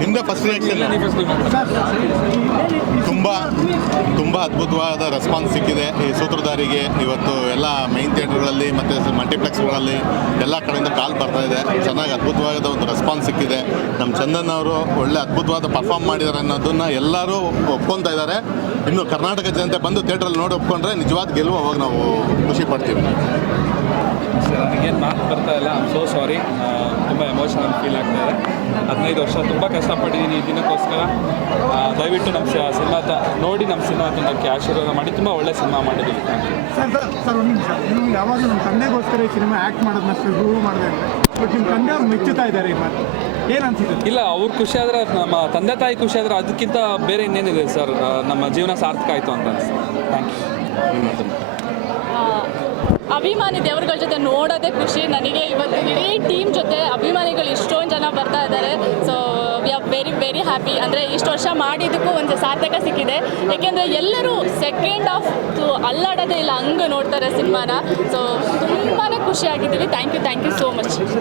ಹಿಂದೆ first reaction ತುಂಬ ಅದ್ಭುತವಾದ ರೆಸ್ಪಾನ್ಸ್ ಸಿಕ್ಕಿದೆ ಈ ಸೂತ್ರಧಾರಿಗೆ. ಇವತ್ತು ಎಲ್ಲ ಮೈನ್ ಥಿಯೇಟರ್ಗಳಲ್ಲಿ ಮತ್ತು ಮಲ್ಟಿಪ್ಲೆಕ್ಸ್ಗಳಲ್ಲಿ ಎಲ್ಲ ಕಡೆಯಿಂದ ಕಾಲ್ ಬರ್ತಾ ಇದೆ. ಚೆನ್ನಾಗಿ ಅದ್ಭುತವಾದ ಒಂದು ರೆಸ್ಪಾನ್ಸ್ ಸಿಕ್ಕಿದೆ. ನಮ್ಮ ಚಂದನ್ ಅವರು ಒಳ್ಳೆ ಅದ್ಭುತವಾದ ಪರ್ಫಾರ್ಮ್ ಮಾಡಿದ್ದಾರೆ ಅನ್ನೋದನ್ನು ಎಲ್ಲರೂ ಒಪ್ಕೊತಾ ಇದ್ದಾರೆ. ಇನ್ನು ಕರ್ನಾಟಕ ಜನತೆ ಬಂದು ಥಿಯೇಟ್ರಲ್ಲಿ ನೋಡಿ ಒಪ್ಕೊಂಡ್ರೆ ನಿಜವಾದ ಗೆಲುವು ಅವಾಗ ನಾವು ಖುಷಿ ಪಡ್ತೀವಿ. ನನಗೇನು ಮಾತು ಬರ್ತಾ ಇಲ್ಲ. I am so sorry. ತುಂಬ ಎಮೋಷನಲ್ ಫೀಲ್ ಆಗ್ತಾ ಇದೆ. 15 ವರ್ಷ ತುಂಬ ಕಷ್ಟಪಟ್ಟಿದ್ದೀನಿ ಈ ದಿನಕ್ಕೋಸ್ಕರ. ದಯವಿಟ್ಟು ನಮ್ಮ ಸಿನಿಮಾ ನೋಡಿ ನಮ್ಮ ಸಿನಿಮಾ ತಂಡಕ್ಕೆ ಆಶೀರ್ವಾದ ಮಾಡಿ. ತುಂಬ ಒಳ್ಳೆ ಸಿನಿಮಾ ಮಾಡಿದ್ದೀವಿ. ಸರ್ ಒಂದು ನಿಮಿಷ, ನೀವು ಯಾವಾಗ ನಮ್ಮ ತಂದೆಗೋಸ್ಕರ ಈ ಸಿನಿಮಾ ಆ್ಯಕ್ಟ್ ಮಾಡೋದನ್ನ ಶುರು ಮಾಡಿದೆ ಅಂದರೆ ಬಟ್ ನಿಮ್ಮ ತಂದೆ ಅವ್ರು ಮೆಚ್ಚುತ್ತಾ ಇದ್ದಾರೆ ಈ ಮಾತು ಏನು ಅನ್ಸುತ್ತೆ? ಇಲ್ಲ, ಅವ್ರು ಖುಷಿ ಆದರೆ, ನಮ್ಮ ತಂದೆ ತಾಯಿ ಖುಷಿ ಆದರೆ ಅದಕ್ಕಿಂತ ಬೇರೆ ಇನ್ನೇನಿದೆ ಸರ್. ನಮ್ಮ ಜೀವನ ಸಾರ್ಥಕ ಆಯಿತು ಅಂತ ಅನಿಸ್ತು. Thank you. ಅಭಿಮಾನಿ ದೇವರುಗಳ ಜೊತೆ ನೋಡೋದೇ ಖುಷಿ ನನಗೆ. ಇವತ್ತು ಇಡೀ ಟೀಮ್ ಜೊತೆ ಅಭಿಮಾನಿಗಳು ಇಷ್ಟೊಂದು ಜನ ಬರ್ತಾ ಇದ್ದಾರೆ. So we are very very happy. ಅಂದರೆ ಇಷ್ಟು ವರ್ಷ ಮಾಡಿದ್ದಕ್ಕೂ ಒಂದು ಸಾರ್ಥಕ ಸಿಕ್ಕಿದೆ. ಏಕೆಂದರೆ ಎಲ್ಲರೂ ಸೆಕೆಂಡ್ ಹಾಫ್ ಅಲ್ಲಾಡೋದೇ ಇಲ್ಲ, ಹಂಗೆ ನೋಡ್ತಾರೆ ಸಿನಿಮಾನ. ಸೊ ತುಂಬಾ ಖುಷಿಯಾಗಿದ್ದೀವಿ. Thank you so much.